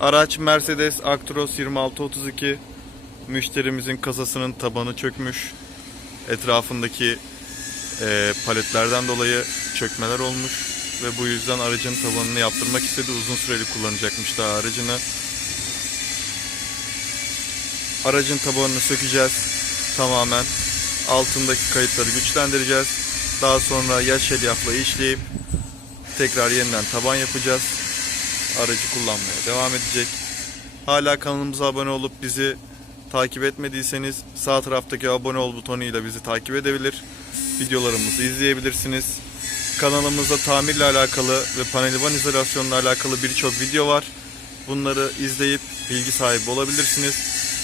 Araç Mercedes Actros 2632. Müşterimizin kasasının tabanı çökmüş. Etrafındaki paletlerden dolayı çökmeler olmuş ve bu yüzden aracın tabanını yaptırmak istedi. Uzun süreli kullanacakmış daha aracını. Aracın tabanını sökeceğiz tamamen. Altındaki kayıtları güçlendireceğiz. Daha sonra yaş elyafla işleyip tekrar yeniden taban yapacağız. Aracı kullanmaya devam edecek. Hala kanalımıza abone olup bizi takip etmediyseniz sağ taraftaki abone ol butonuyla bizi takip edebilir. Videolarımızı izleyebilirsiniz. Kanalımızda tamirle alakalı ve panel van izolasyonla alakalı birçok video var. Bunları izleyip bilgi sahibi olabilirsiniz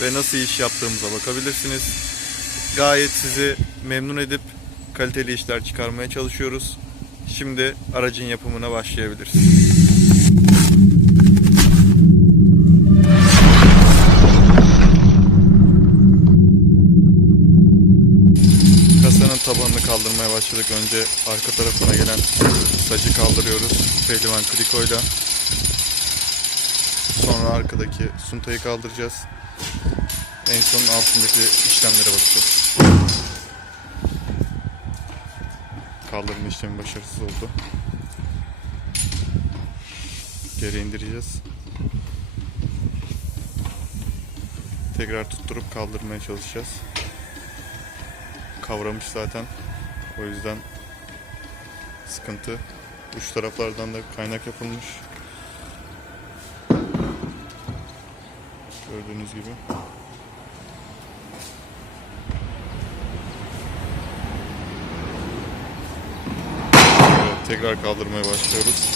ve nasıl iş yaptığımıza bakabilirsiniz. Gayet sizi memnun edip kaliteli işler çıkarmaya çalışıyoruz. Şimdi aracın yapımına başlayabiliriz. Kasanın tabanını kaldırmaya başladık. Önce arka tarafına gelen sacı kaldırıyoruz pehlivan krikoyla. Sonra arkadaki suntayı kaldıracağız. En son altındaki işlemlere bakacağız. Kaldırma işlemi başarısız oldu. Geri indireceğiz. Tekrar tutturup kaldırmaya çalışacağız. Kavramış zaten. O yüzden sıkıntı. Uç taraflardan da kaynak yapılmış. Gördüğünüz gibi. Evet, tekrar kaldırmaya başlıyoruz.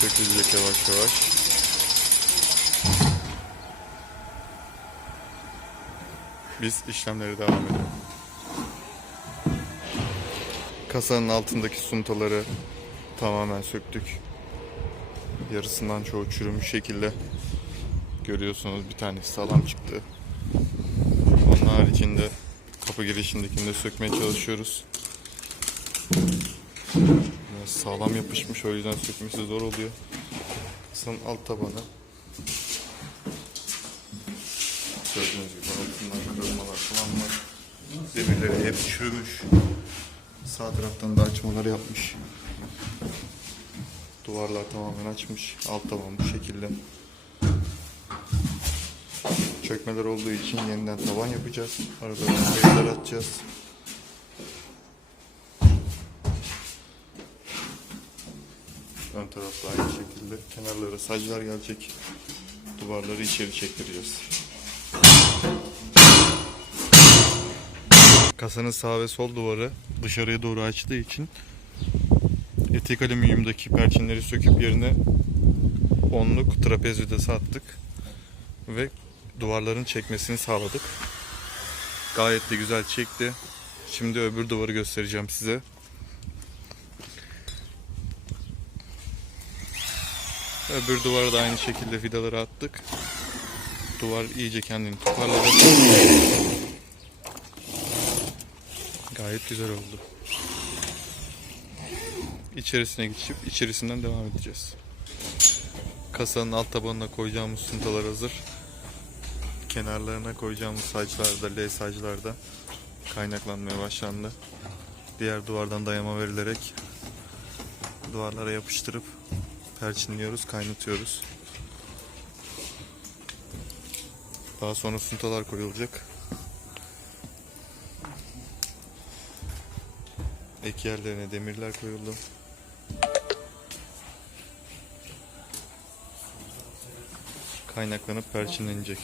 Sökülecek yavaş yavaş. Biz işlemleri devam edelim. Kasanın altındaki suntaları tamamen söktük. Yarısından çoğu çürümüş şekilde. Görüyorsunuz bir tanesi sağlam çıktı. Onun haricinde kapı girişindekini de sökmeye çalışıyoruz. Biraz sağlam yapışmış, o yüzden sökmesi zor oluyor. Kasanın alt tabanı. Gördüğünüz gibi altından kırılmalar falan var. Demirleri hep çürümüş. Sağ taraftan da açmalar yapmış. Duvarlar tamamen açmış. Alt taban bu şekilde. Çökmeler olduğu için yeniden taban yapacağız. Arada kayıtlar atacağız. Ön tarafta aynı şekilde. Kenarlara saclar gelecek. Duvarları içeri çektireceğiz. Kasanın sağ ve sol duvarı dışarıya doğru açtığı için etek alüminyumdaki perçinleri söküp yerine onluk trapez vidası attık ve duvarların çekmesini sağladık. Gayet de güzel çekti. Şimdi öbür duvarı göstereceğim size. Öbür duvara da aynı şekilde vidaları attık. Duvar iyice kendini toparladı. Gayet güzel oldu. İçerisine geçip içerisinden devam edeceğiz. Kasanın alt tabanına koyacağımız suntalar hazır. Kenarlarına koyacağımız saclarda, L saclarda kaynaklanmaya başlandı. Diğer duvardan dayama verilerek duvarlara yapıştırıp perçinliyoruz, kaynatıyoruz. Daha sonra suntalar koyulacak. Ek yerlerine demirler koyuldu. Kaynaklanıp perçinlenecek.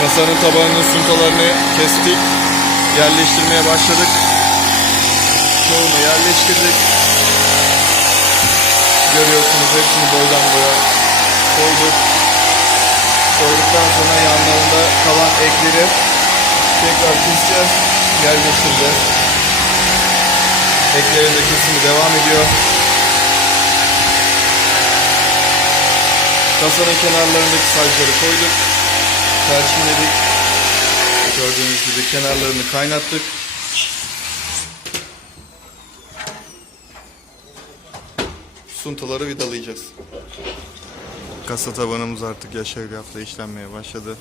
Kasanın tabanının suntalarını kestik. Yerleştirmeye başladık. Çoğunu yerleştirdik. Görüyorsunuz hepsini boydan boya koyduk. Koyduktan sonra yanlarında kalan ekleri tekrar keseceğiz. Yerleştireceğiz. Eklerin de kesimi devam ediyor. Kasanın kenarlarındaki sacları koyduk. Perçinledik. Gördüğünüz gibi kenarlarını kaynattık. suntaları vidalayacağız. Kasa tabanımız artık yaş elyafla işlenmeye başladı.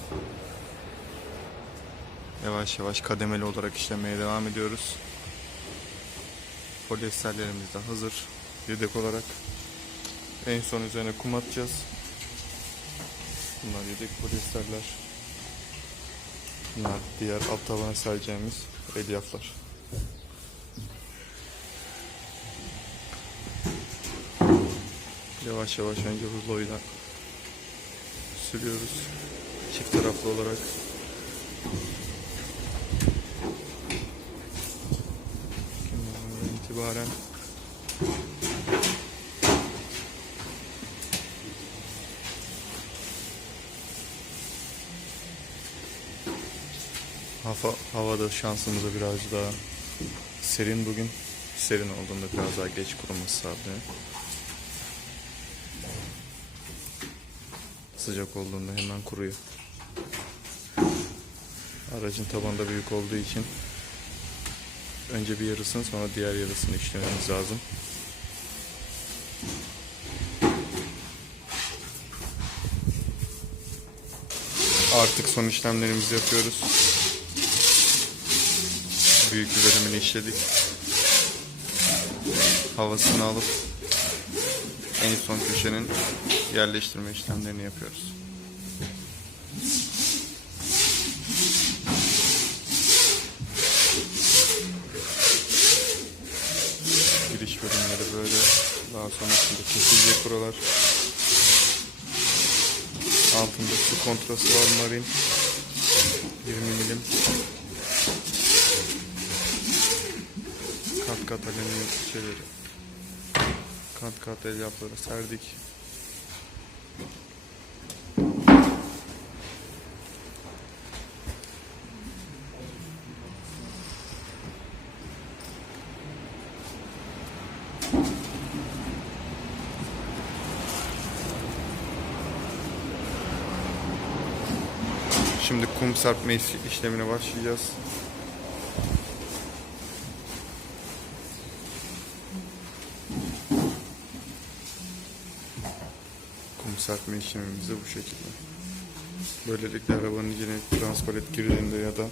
Yavaş yavaş kademeli olarak işlemeye devam ediyoruz. Polyesterlerimiz de hazır. Yedek olarak. En son üzerine kum atacağız. Bunlar yedek polyesterler. Bunlar diğer alt tabana sereceğimiz elyaflar. Yavaş yavaş önce ruloyla sürüyoruz. Çift taraflı olarak. Kenarından itibaren havada şansımıza biraz daha serin bugün. Serin olduğunda biraz daha geç kuruması sağlıyor. Sıcak olduğunda hemen kuruyor. Aracın tabanı da büyük olduğu için önce bir yarısını sonra diğer yarısını işlememiz lazım. Artık son işlemlerimizi yapıyoruz. Büyük bir bölümünü işledik. Havasını alıp en son köşenin yerleştirme işlemlerini yapıyoruz. Giriş bölümleri böyle. Daha sonrasında kesilecek buralar. Altında su kontrası var, marin 20 milim. Kat kat alüminyum şeyleri, kat kat elyafları serdik. Şimdi kum serpme işlemine başlayacağız. Kum serpme işlemimiz de bu şekilde. Böylelikle arabanın içine transparet girdiğinde ya da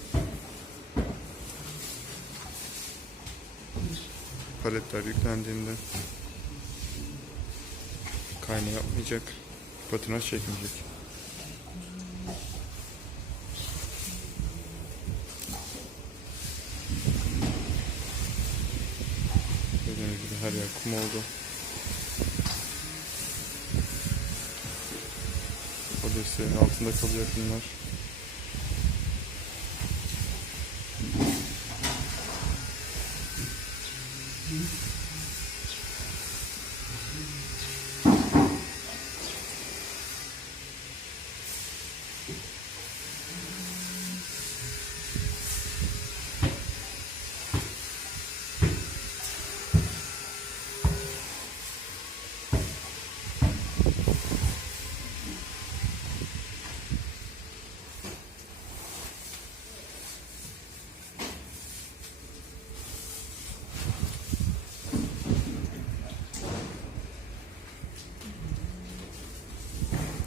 paletler yüklendiğinde kayma yapmayacak, patinaj çekmeyecek. Gördüğünüz gibi her yer kum oldu. Polyesterin altında kalacak bunlar.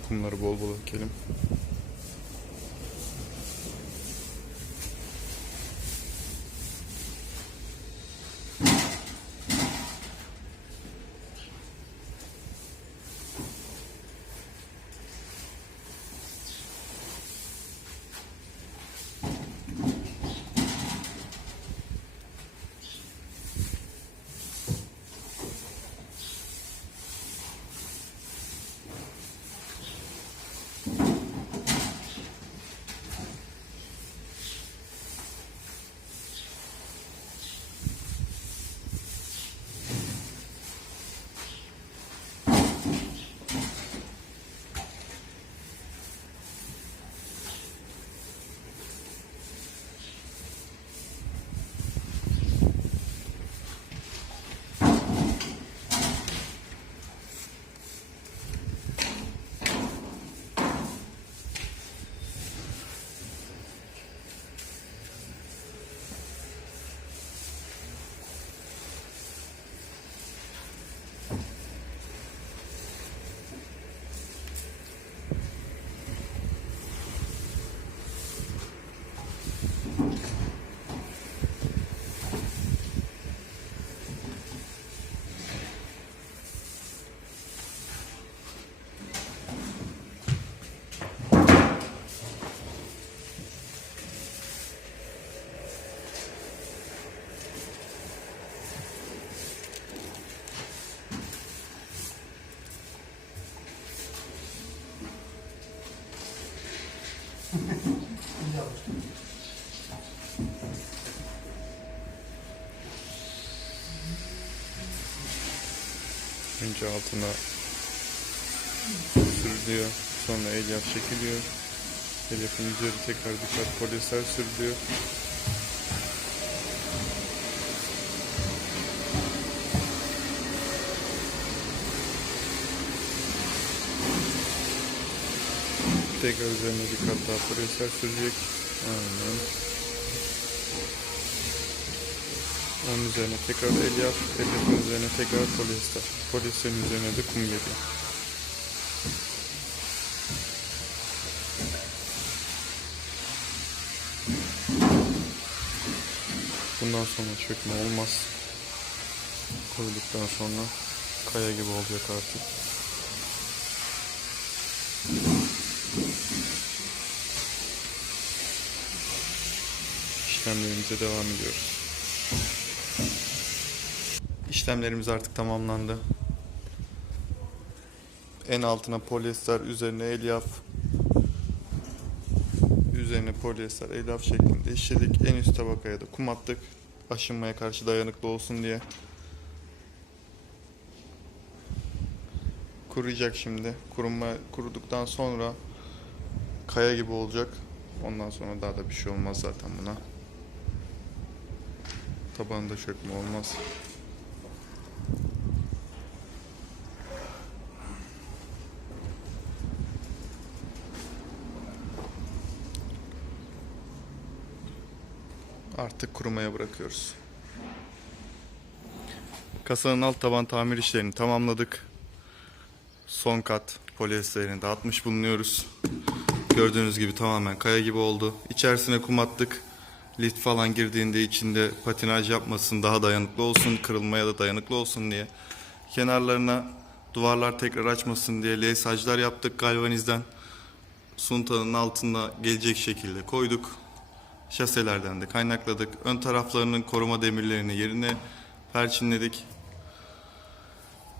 Kumları bol bol ekelim. Önce altına sürülüyor. Sonra elyaf çekiliyor. Elyafın üzeri tekrar bir kat polyester sürülüyor. Tekrar üzerine bir kat daha polyester sürecek. Aynen. Onun üzerine tekrar elyaf, elyafın üzerine tekrar polyester. Polyesterin üzerine de kum geliyor. Bundan sonra çökme olmaz. Koyduktan sonra kaya gibi olacak artık. İşlemlerimize devam ediyoruz. İşlemlerimiz artık tamamlandı. En altına polyester, üzerine elyaf, üzerine polyester, elyaf şeklinde işledik. En üst tabakaya da kum attık. Aşınmaya karşı dayanıklı olsun diye. Kuruyacak şimdi. Kuruduktan sonra kaya gibi olacak. Ondan sonra daha da bir şey olmaz zaten buna. Tabanında çökme olmaz. Artık kurumaya bırakıyoruz. Kasanın alt taban tamir işlerini tamamladık. Son kat polyesterini de atmış bulunuyoruz. Gördüğünüz gibi tamamen kaya gibi oldu. İçerisine kum attık. Lift falan girdiğinde içinde patinaj yapmasın, daha dayanıklı olsun, kırılmaya da dayanıklı olsun diye. Kenarlarına duvarlar tekrar açmasın diye L saclar yaptık galvanizden. Suntanın altına gelecek şekilde koyduk. Şaselerden de kaynakladık. Ön taraflarının koruma demirlerini yerine perçinledik.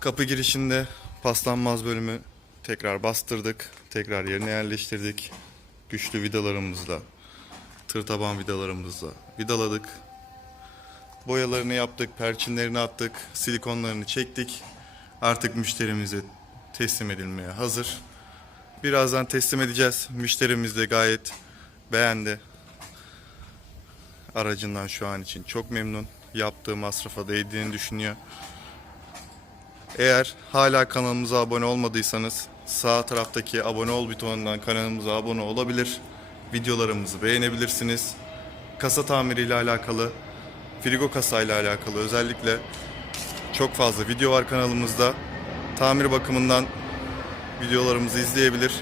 Kapı girişinde paslanmaz bölümü tekrar bastırdık. Tekrar yerine yerleştirdik. Güçlü vidalarımızla, tır taban vidalarımızla vidaladık. Boyalarını yaptık, perçinlerini attık, silikonlarını çektik. Artık müşterimize teslim edilmeye hazır. Birazdan teslim edeceğiz. Müşterimiz de gayet beğendi. Aracından şu an için çok memnun. Yaptığı masrafa değdiğini düşünüyor. Eğer hala kanalımıza abone olmadıysanız sağ taraftaki abone ol butonundan kanalımıza abone olabilir. Videolarımızı beğenebilirsiniz. Kasa tamiri ile alakalı, frigo kasa ile alakalı özellikle çok fazla video var kanalımızda. Tamir bakımından videolarımızı izleyebilir.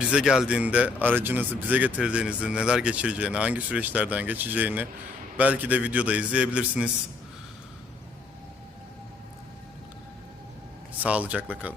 Bize geldiğinde, aracınızı bize getirdiğinizde neler geçireceğini, hangi süreçlerden geçeceğini belki de videoda izleyebilirsiniz. Sağlıcakla kalın.